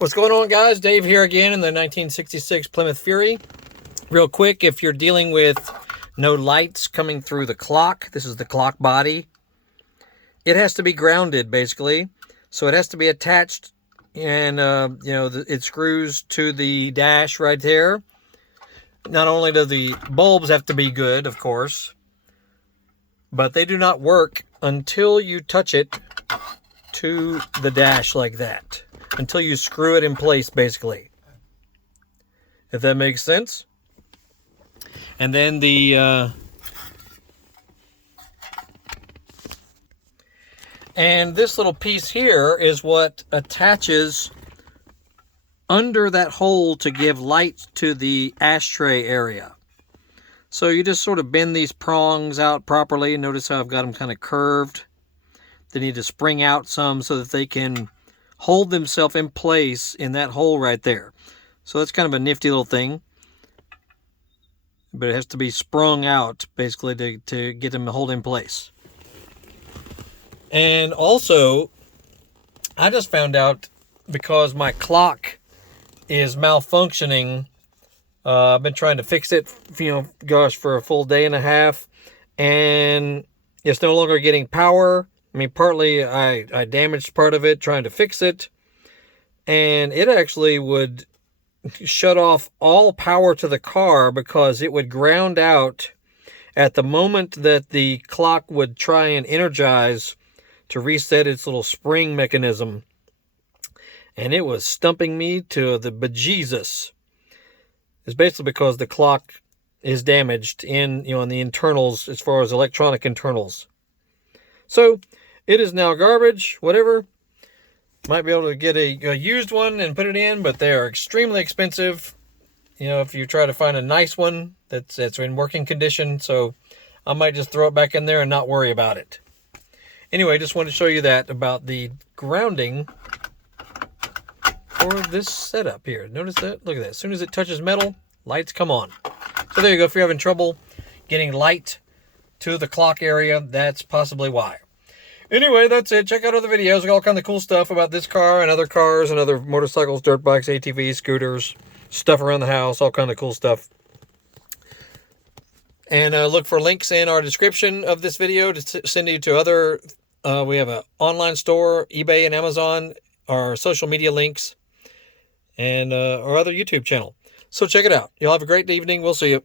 What's going on, guys? Dave here again in the 1966 Plymouth Fury. Real quick, if you're dealing with no lights coming through the clock, this is the clock body. It has to be grounded, basically. So it has to be attached, and it screws to the dash right there. Not only do the bulbs have to be good, of course, but they do not work until you touch it to the dash like that. Until you screw it in place, basically. If that makes sense. And then and this little piece here is what attaches under that hole to give light to the ashtray area. So you just sort of bend these prongs out properly. Notice how I've got them kind of curved. They need to spring out some so that they can hold themselves in place in that hole right there. So that's kind of a nifty little thing. But it has to be sprung out, basically, to get them to hold in place. And also, I just found out, because my clock is malfunctioning, I've been trying to fix it, for a full day and a half, and it's no longer getting power. I mean, partly I damaged part of it trying to fix it, and it actually would shut off all power to the car because it would ground out at the moment that the clock would try and energize to reset its little spring mechanism. And it was stumping me to the bejesus. It's basically because the clock is damaged in the internals, as far as electronic internals. So it is now garbage, whatever. Might be able to get a used one and put it in, but they are extremely expensive. If you try to find a nice one that's in working condition. So I might just throw it back in there and not worry about it. Anyway, just wanted to show you that about the grounding for this setup here. Notice that? Look at that. As soon as it touches metal, lights come on. So there you go. If you're having trouble getting light to the clock area, that's possibly why. Anyway, that's it. Check out other videos. We got all kinds of cool stuff about this car and other cars and other motorcycles, dirt bikes, ATVs, scooters, stuff around the house, all kinds of cool stuff. And look for links in our description of this video to send you to other. We have an online store, eBay and Amazon, our social media links, and our other YouTube channel. So check it out. You'll have a great evening. We'll see you.